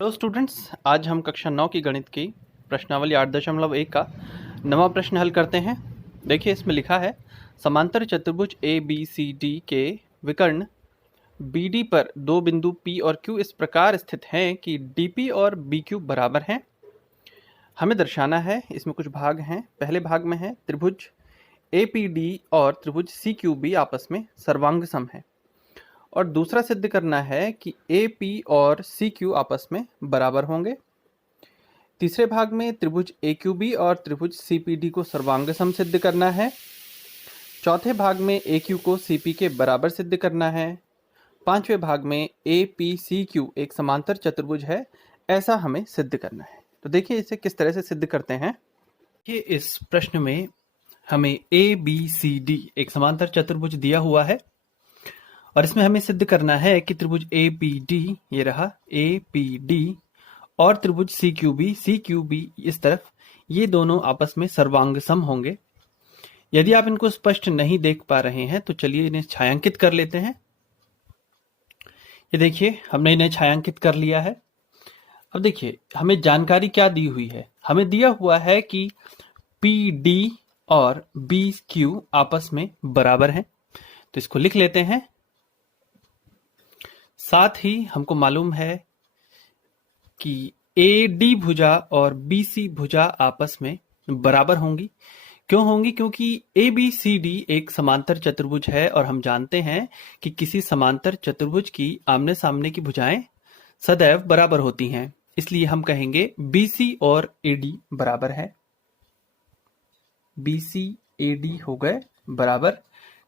Hello students, आज हम कक्षा 9 की गणित की प्रश्नावली 8.1 का नवा प्रश्न हल करते हैं। देखिए, इसमें लिखा है समांतर चतुर्भुज ए बी सी डी के विकर्ण बी डी पर दो बिंदु P और Q इस प्रकार स्थित हैं कि DP और BQ बराबर हैं। हमें दर्शाना है, इसमें कुछ भाग हैं। पहले भाग में है त्रिभुज APD और त्रिभुज CQB आपस में सर्वांग सम है, और दूसरा सिद्ध करना है कि AP और CQ आपस में बराबर होंगे। तीसरे भाग में त्रिभुज AQB और त्रिभुज CPD को सर्वांग सम सिद्ध करना है। चौथे भाग में AQ को CP के बराबर सिद्ध करना है। पांचवें भाग में APCQ एक समांतर चतुर्भुज है, ऐसा हमें सिद्ध करना है। तो देखिए इसे किस तरह से सिद्ध करते हैं। कि इस प्रश्न में हमें ABCD एक समांतर चतुर्भुज दिया हुआ है, और इसमें हमें सिद्ध करना है कि त्रिभुज APD, ये रहा APD, और त्रिभुज CQB इस तरफ, ये दोनों आपस में सर्वांग सम होंगे। यदि आप इनको स्पष्ट नहीं देख पा रहे हैं तो चलिए इन्हें छायांकित कर लेते हैं। ये देखिए, हमने इन्हें छायांकित कर लिया है। अब देखिए, हमें जानकारी क्या दी हुई है। हमें दिया हुआ है कि PD और BQ आपस में बराबर हैं, तो इसको लिख लेते हैं। साथ ही हमको मालूम है कि AD भुजा और BC भुजा आपस में बराबर होंगी। क्यों होंगी? क्योंकि ABCD एक समांतर चतुर्भुज है, और हम जानते हैं कि किसी समांतर चतुर्भुज की आमने सामने की भुजाएं सदैव बराबर होती हैं। इसलिए हम कहेंगे BC और AD बराबर है। BC AD हो गए बराबर।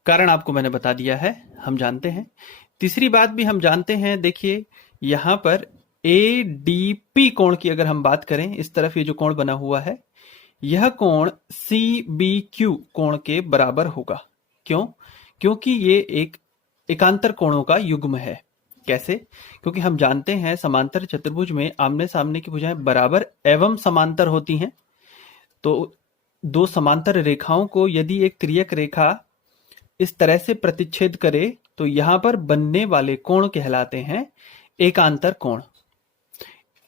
कारण आपको मैंने बता दिया है, हम जानते हैं। तीसरी बात भी हम जानते हैं। देखिए, यहां पर ADP कोण की अगर हम बात करें, इस तरफ ये जो कोण बना हुआ है, यह कोण CBQ कोण के बराबर होगा। क्यों? क्योंकि ये एक एकांतर कोणों का युग्म है। कैसे? क्योंकि हम जानते हैं समांतर चतुर्भुज में आमने सामने की भुजाएं बराबर एवं समांतर होती हैं। तो दो समांतर रेखाओं को यदि एक तिर्यक रेखा इस तरह से प्रतिच्छेद करे तो यहां पर बनने वाले कोण कहलाते हैं एकांतर कोण।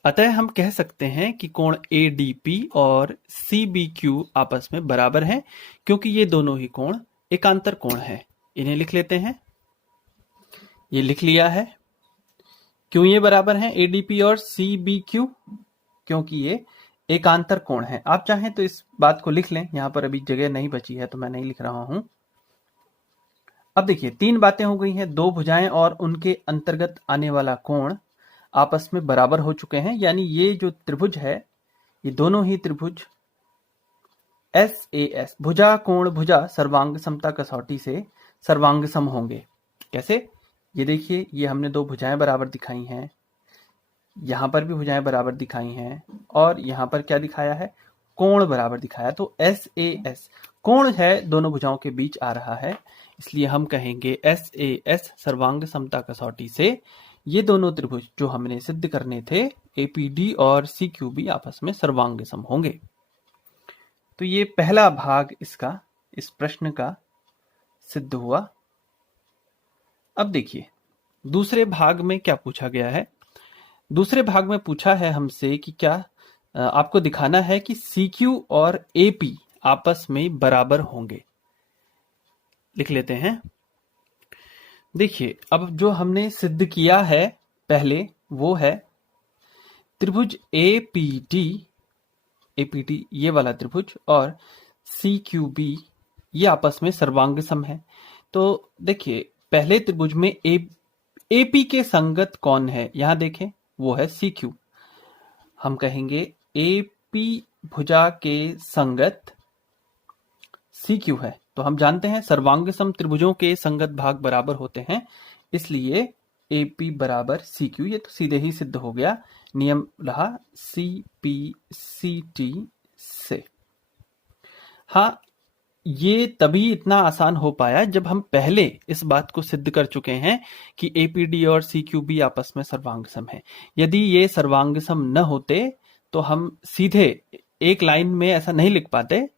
अतः हम कह सकते हैं कि कोण ADP और CBQ आपस में बराबर हैं, क्योंकि ये दोनों ही कोण एकांतर कोण हैं। इन्हें लिख लेते हैं। ये लिख लिया है। क्यों ये बराबर हैं ADP और CBQ? क्योंकि ये एकांतर कोण है। आप चाहें तो इस बात को लिख लें, यहां पर अभी जगह नहीं बची है तो मैं नहीं लिख रहा हूं। अब देखिए, तीन बातें हो गई हैं। दो भुजाएं और उनके अंतर्गत आने वाला कोण आपस में बराबर हो चुके हैं, यानी ये जो त्रिभुज है, ये दोनों ही त्रिभुज SAS भुजा कोण भुजा सर्वांग समता कसौटी से सर्वांग सम होंगे। कैसे? ये देखिए, ये हमने दो भुजाएं बराबर दिखाई हैं, यहां पर भी भुजाएं बराबर दिखाई हैं, और यहां पर क्या दिखाया है? कोण बराबर दिखाया। तो SAS कोण है, दोनों भुजाओं के बीच आ रहा है, इसलिए हम कहेंगे SAS सर्वांग समता कसौटी से ये दोनों त्रिभुज जो हमने सिद्ध करने थे APD और CQB आपस में सर्वांग सम होंगे। तो ये पहला भाग इसका, इस प्रश्न का सिद्ध हुआ। अब देखिए, दूसरे भाग में क्या पूछा गया है। दूसरे भाग में पूछा है हमसे कि क्या आपको दिखाना है कि CQ और AP आपस में बराबर होंगे। लिख लेते हैं। देखिए, अब जो हमने सिद्ध किया है पहले, वो है त्रिभुज APD ये वाला त्रिभुज और CQB ये आपस में सर्वांग सम है। तो देखिए, पहले त्रिभुज में AP के संगत कौन है? यहां देखें, वो है CQ। हम कहेंगे AP भुजा के संगत CQ है। तो हम जानते हैं सर्वांग सम त्रिभुजों के संगत भाग बराबर होते हैं, इसलिए AP बराबर CQ। ये तो सीधे ही सिद्ध हो गया, नियम रहा CPCT से। हाँ, ये तभी इतना आसान हो पाया जब हम पहले इस बात को सिद्ध कर चुके हैं कि APD और CQB आपस में सर्वांग सम है। यदि ये सर्वांग सम न होते तो हम सीधे एक लाइन में ऐसा नहीं लिख पाते।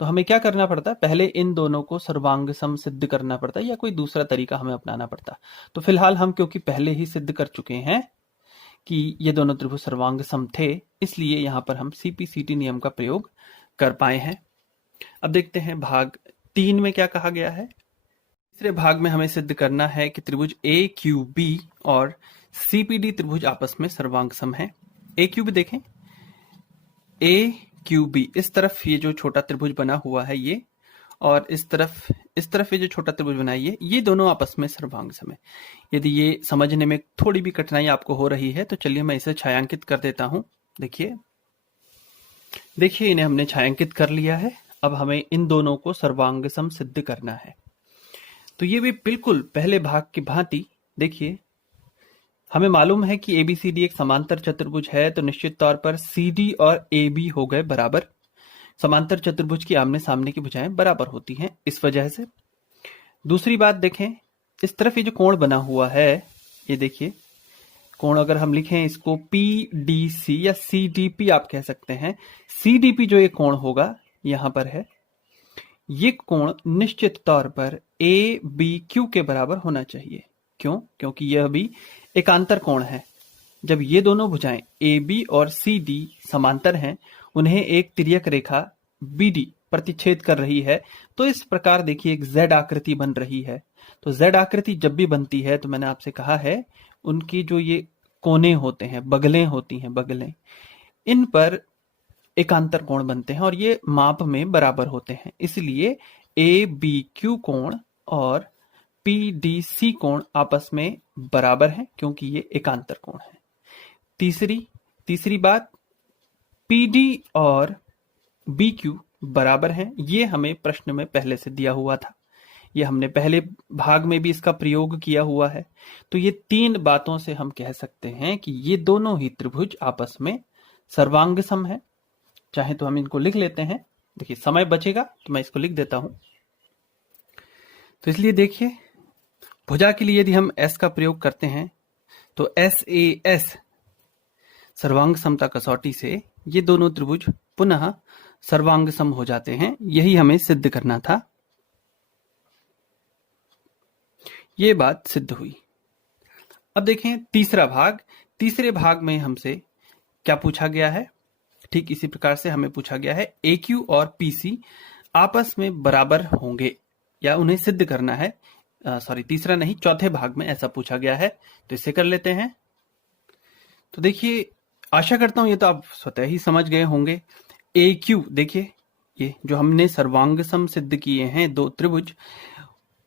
तो हमें क्या करना पड़ता? पहले इन दोनों को सर्वांग सम सिद्ध करना पड़ता, या कोई दूसरा तरीका हमें अपनाना पड़ता। तो फिलहाल हम क्योंकि पहले ही सिद्ध कर चुके हैं कि ये दोनों त्रिभुज सर्वांग सम थे, इसलिए यहाँ पर हम CPCT नियम का प्रयोग कर पाए हैं। अब देखते हैं भाग 3 में क्या कहा गया है। तीसरे भाग में हमें सिद्ध करना है कि त्रिभुज AQB और CPD त्रिभुज आपस में सर्वांग सम है। AQB देखें, AQB इस तरफ ये जो छोटा त्रिभुज बना हुआ है ये, और इस तरफ ये जो छोटा त्रिभुज बना है ये दोनों आपस में सर्वांग सम है। यदि ये समझने में थोड़ी भी कठिनाई आपको हो रही है तो चलिए मैं इसे छायांकित कर देता हूं। देखिए इन्हें हमने छायांकित कर लिया है। अब हमें इन दोनों को सर्वांग सम सिद्ध करना है। तो ये भी बिल्कुल पहले भाग की भांति, देखिए हमें मालूम है कि ABCD एक समांतर चतुर्भुज है, तो निश्चित तौर पर CD और AB हो गए बराबर। समांतर चतुर्भुज की आमने सामने की भुजाएं बराबर होती हैं इस वजह से। दूसरी बात देखें, इस तरफ ये जो कोण बना हुआ है, ये देखिए कोण अगर हम लिखें इसको PDC या CDP आप कह सकते हैं। CDP जो ये कोण होगा यहां पर है, ये कोण निश्चित तौर पर ABQ के बराबर होना चाहिए। क्यों? क्योंकि यह भी एकांतर कोण है। जब ये दोनों भुजाएं AB और CD समांतर हैं, उन्हें एक तिर्यक रेखा BD प्रतिच्छेद कर रही है, तो इस प्रकार देखिए एक Z आकृति बन रही है। तो Z आकृति जब भी बनती है तो मैंने आपसे कहा है उनकी जो ये कोने होते हैं, बगलें होती हैं, बगलें, इन पर एकांतर कोण बनते हैं और ये माप में बराबर होते हैं। इसलिए ABQ कोण और PDC कोण आपस में बराबर हैं क्योंकि ये एकांतर कोण है। तीसरी बात, PD और BQ बराबर हैं। ये हमें प्रश्न में पहले से दिया हुआ था, ये हमने पहले भाग में भी इसका प्रयोग किया हुआ है। तो ये 3 बातों से हम कह सकते हैं कि ये दोनों ही त्रिभुज आपस में सर्वांग सम है। चाहे तो हम इनको लिख लेते हैं। देखिए समय बचेगा तो मैं इसको लिख देता हूं। तो इसलिए देखिए भुजा के लिए यदि हम S का प्रयोग करते हैं तो SAS सर्वांग समता कसौटी से ये दोनों त्रिभुज पुनः सर्वांग सम हो जाते हैं। यही हमें सिद्ध करना था। ये बात सिद्ध हुई। अब देखें तीसरा भाग। तीसरे भाग में हमसे क्या पूछा गया है? ठीक इसी प्रकार से हमें पूछा गया है AQ और PC आपस में बराबर होंगे या उन्हें सिद्ध करना है। तीसरा नहीं, चौथे भाग में ऐसा पूछा गया है। तो इसे कर लेते हैं। तो देखिए आशा करता हूं ये तो आप स्वतः ही समझ गए होंगे। AQ देखिए, ये जो हमने सर्वांग सम सिद्ध किए हैं दो त्रिभुज,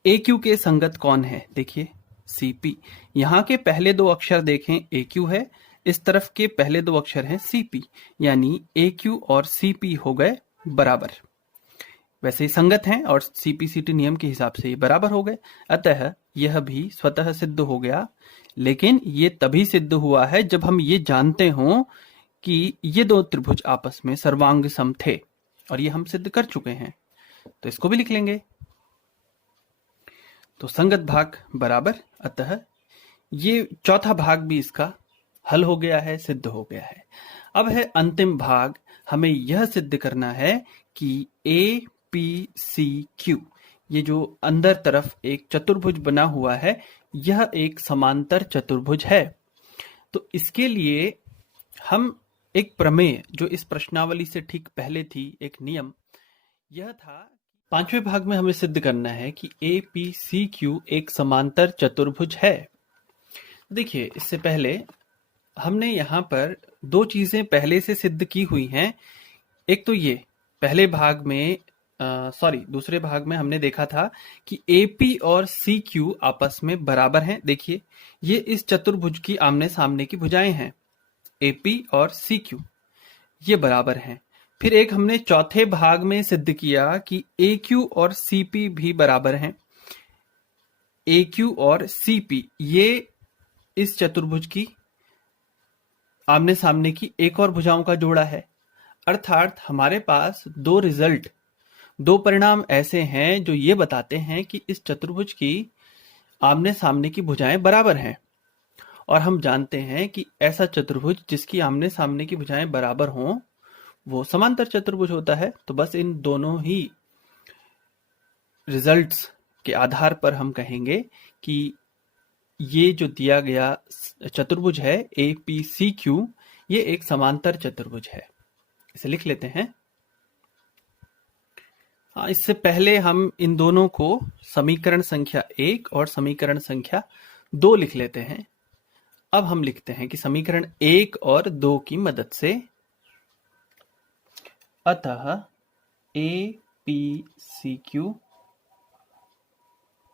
AQ के संगत कौन है? देखिए CP। यहां के पहले 2 अक्षर देखें AQ है, इस तरफ के पहले 2 अक्षर हैं CP, यानी AQ और CP हो गए बराबर। वैसे ही संगत हैं और CPCT नियम के हिसाब से ये बराबर हो गए, अतः यह भी स्वतः सिद्ध हो गया। लेकिन ये तभी सिद्ध हुआ है जब हम ये जानते हों कि ये 2 त्रिभुज आपस में सर्वांग सम थे, और ये हम सिद्ध कर चुके हैं। तो इसको भी लिख लेंगे। तो संगत भाग बराबर, अतः ये चौथा भाग भी इसका हल हो गया है, सिद्ध हो गया है। अब है अंतिम भाग। हमें यह सिद्ध करना है कि APCQ, ये जो अंदर तरफ एक चतुर्भुज बना हुआ है, यह एक समांतर चतुर्भुज है। तो इसके लिए हम एक प्रमेय जो इस प्रश्नावली से ठीक पहले थी, एक नियम, यह था 5वें भाग में हमें सिद्ध करना है कि APCQ एक समांतर चतुर्भुज है। देखिए इससे पहले हमने यहाँ पर 2 चीजें पहले से सिद्ध की हुई हैं। एक तो ये पहले भाग में दूसरे भाग में हमने देखा था कि AP और CQ आपस में बराबर हैं। देखिए ये इस चतुर्भुज की आमने सामने की भुजाएं हैं, AP और CQ ये बराबर हैं। फिर एक हमने चौथे भाग में सिद्ध किया कि AQ और CP भी बराबर हैं। AQ और CP ये इस चतुर्भुज की आमने सामने की एक और भुजाओं का जोड़ा है। अर्थात हमारे पास 2 परिणाम ऐसे हैं जो ये बताते हैं कि इस चतुर्भुज की आमने सामने की भुजाएं बराबर हैं। और हम जानते हैं कि ऐसा चतुर्भुज जिसकी आमने सामने की भुजाएं बराबर हों वो समांतर चतुर्भुज होता है। तो बस इन दोनों ही रिजल्ट्स के आधार पर हम कहेंगे कि ये जो दिया गया चतुर्भुज है APCQ, ये एक समांतर चतुर्भुज है। इसे लिख लेते हैं। इससे पहले हम इन दोनों को समीकरण संख्या 1 और समीकरण संख्या 2 लिख लेते हैं। अब हम लिखते हैं कि समीकरण 1 और 2 की मदद से, अतः APCQ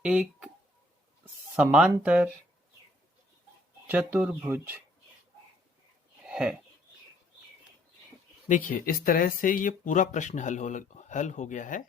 एक समांतर चतुर्भुज है। देखिए, इस तरह से ये पूरा प्रश्न हल हो गया है।